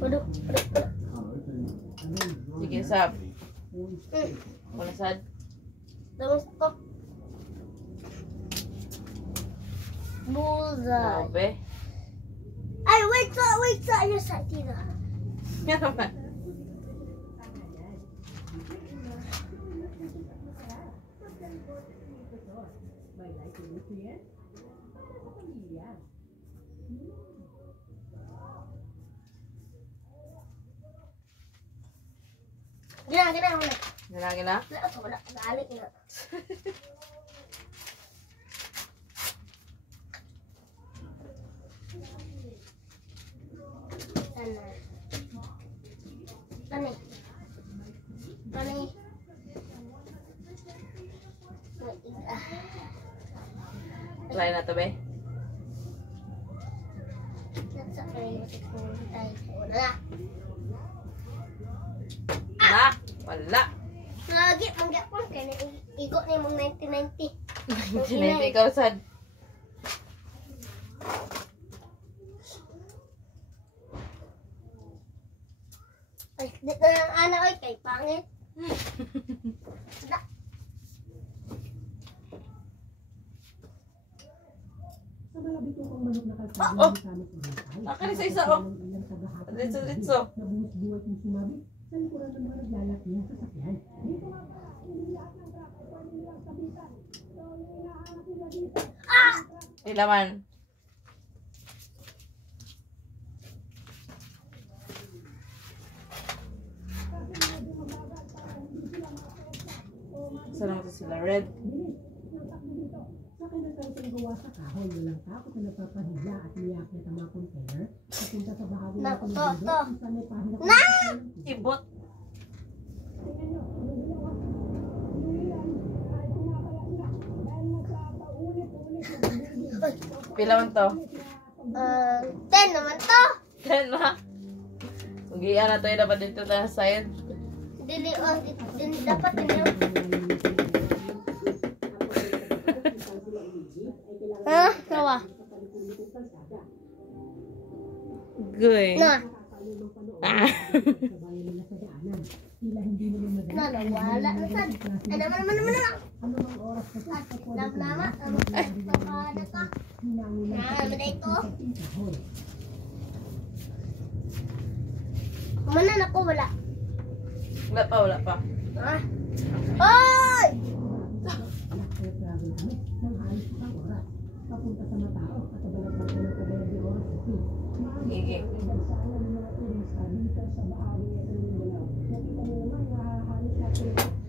Waduh. Sige, sab. Wala sad. Tapos to. Bullseye. Grabe. Ay, wait sa your side dito. Yan naman. Gina. Nalagi na? Wala. Galit na. Tani. Try na to, be. Na, wala. Lagi, manggapon ka na igo na yung 1990. Sinente ikaw sad. Ay, dito na ang anak, oy, kay pangit. Oh! Akin sa isa, oh. Ditso. Ilaman. Saan naman sila? Red? Ibot. Pila man to? 10 naman to. 10 na. Ugian na to yung dapat dito tayo sa side. Dili, dapat yun. Nawa. Good. Na. Nawala na sad. Ay, naman. Lama. Papada ka. Naman na ito. Mana na ko, wala. Wala pa. Oy! Sige.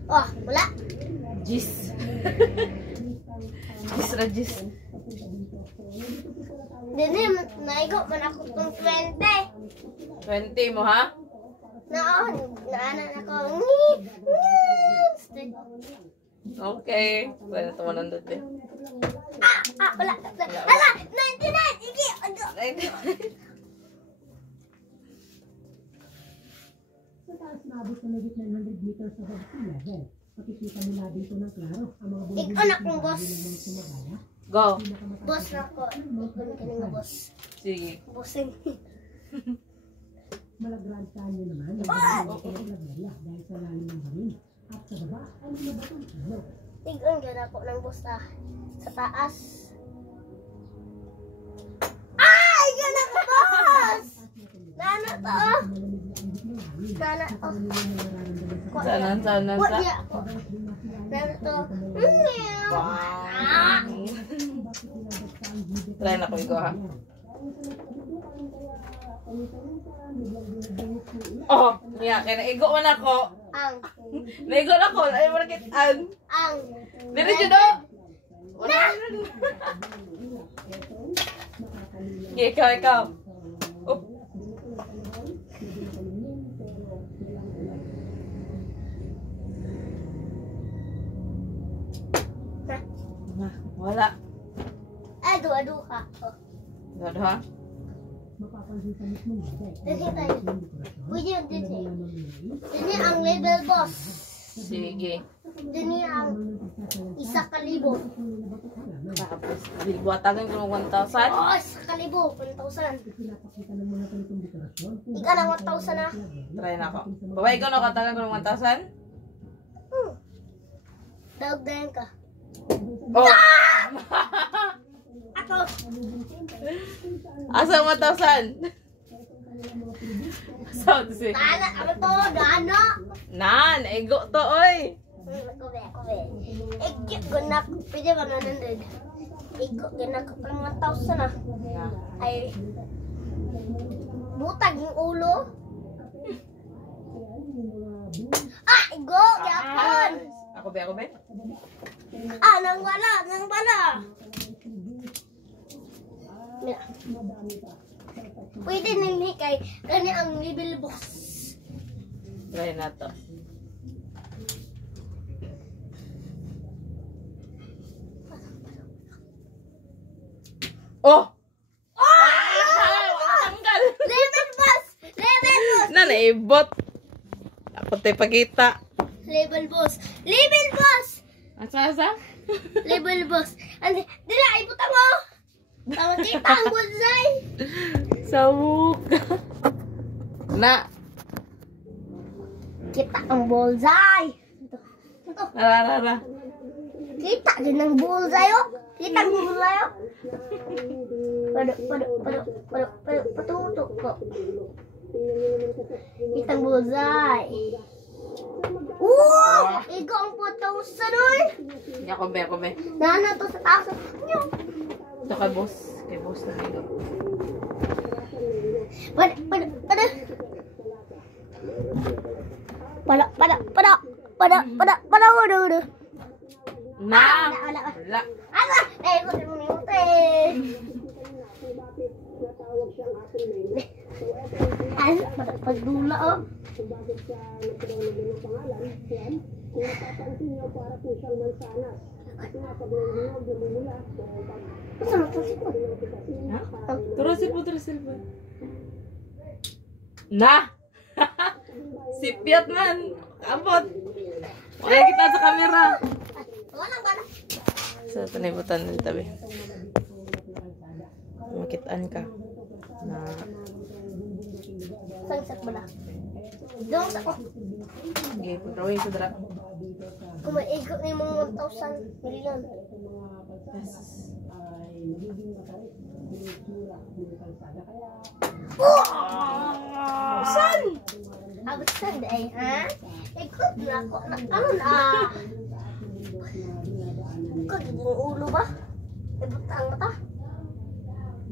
Oh, wala. Jis. Jis. Dini, naigo man ako kung 20. 20 mo, ha? Naanan ako. Okay. Pwede ito 100 eh. Wala. Hala, 99! Iki! Sa taas nabot na nagit 900 meters above sea level. Makikita nila dito ng klaro ang mga bumibili Ikaw na kong boss. Go. Boss na ko. Ikaw na boss. Sige. Bossing. Malagrand kanyo naman ang Laglaria dahil sa lalim ng hangin. At sa baba ay mga batong ilo. Ikaw na ko ng boss sa taas. Ay! Ikaw na ko boss! Nana to. Nana to. Saan? What niya ako? Nana to. Try na ko ikaw, ha? Oh, niya. Kaya naigo man ako. Naigo na ko. Ay, malakit an. Dili dyan do. Ikaw. Oh. Wala. Ado ka. Gado, ha? Dito tayo. Pwede yung dito. Dito ang label boss. Sige. Dito ang 1,000. Tapos, buwatagan ko ng 1,000. Oh, 1,000. kalibo, 1,000. Pinapakita ng mga ganitong dekorasyon. Ika lang 1,000 na. Try na ako. Babay ko no, katagan ko ng 1,000. Daog na yan ka. Oh! Ako. Asa ang 1,000? Asa ito si? Nana, ano to? Nana. Nan, ego to, oy! Ako be. Ikit ko na. Pwede ba na nandun? Ikot ko na ka pala 1,000 na. Ay. Butag yung ulo. Ah, igo! Yapon! Ako be, ako be? Ah, nang bala. Pwede nini kay kani ang level box. Try na to. Oh! Wala tanggal! Level boss! Na, naibot. Ako tayo pagkita. Level boss! Level boss! Asa? Level boss! Andi, dili ay buta mo. Tama kita ang bullseye. Sabuk. Na. Kita ang bullseye. Ito. Rara. Kita din ang bullseye oh. Kita ang bullseye oh. Patutok ko. Kita ang bullseye. Igo ang 4,000 oy. Ako be. Nana to sa taas. Ito kay boss. Kay boss na ito. Pada. Na! Wala. Wala. Ala, ko din mo pagdula oh. Terus sipot. Na! Sipiat man. Abot. Wala kita sa kamera. Walang bala. Sa panibutan dito tabi. Makitaan ka. Na. Sangsak bala. Doon sa ko. Okay, pagkawin sa dara. Kung maigo ni mong 1,000 million. Yes. Saan? Abot saan ay ha? Ikot na ako. Ano na? Ikot yung ulo ba? Ibot ang mata?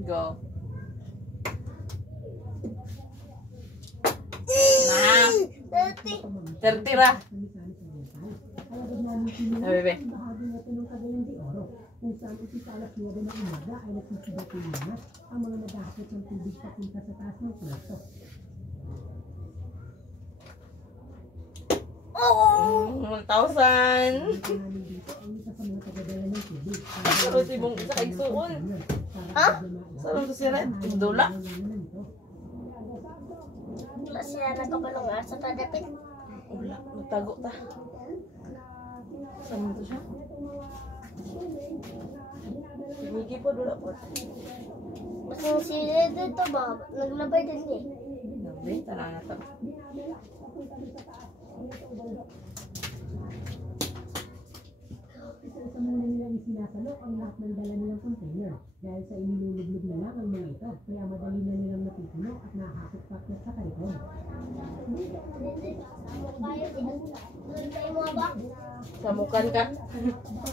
Go. Ah! 30 ra. Bebe. Kung saan isisalas niya din ang umaga ay nagsisibati niya ang mga nagahapot ng tubig papunta sa taas ng plato. Oh! 1,000. Dito ang isa sa mga tagadala ng tubig. Pero si mong isa kay suon. Ha? Saan to si Red? Dula. Wala sila nagkabalong sa tadapit. Wala, magtago ta. Saan mo to siya? Sige po, dula po. Basta si dito ba? Naglabay din eh. Nabi, tala na to. Isa muna nilang isinasalo ang lahat ng dala nilang container dahil sa inilulublog na lang ang mga ito kaya madali na nilang napipuno at nakakapagpakit sa kariton. Samukan ka.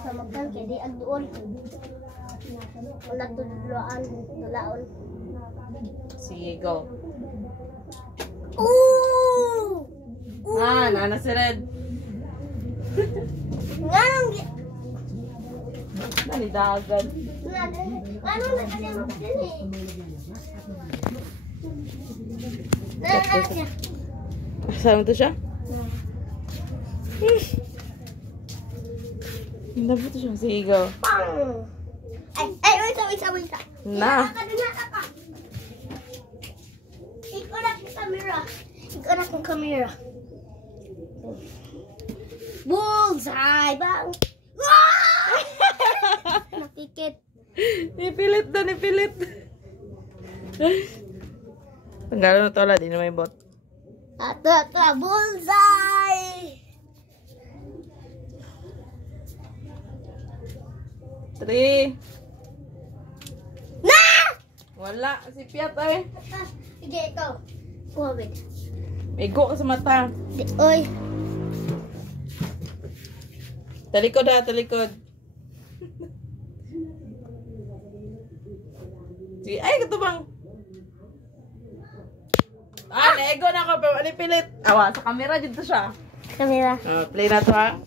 Samakan kaya di agdoon. Wala tudloan, tulaon. Sige, go. Ooh! Ah, nana si Red. Nganong Nanidagan. Ano na kasi mo din eh. Saan mo to siya? Hindi po to siya. Sige, go. Pang! Ay, wait. Na. Ikaw na kong camera. Bullseye! Bang! Nakikit. Nipilit. Tanggalon na to la, di na may bot. Ato, bullseye! 3. Na! Wala, si Piat ay. Sige, ikaw. Kuhabit. Igo ka sa mata. Oy. Talikod ha, talikod. Sige, ay, katubang. Naigo na ako, pero alipilit. Awa, sa camera dito siya. Kamera. Play na to ha.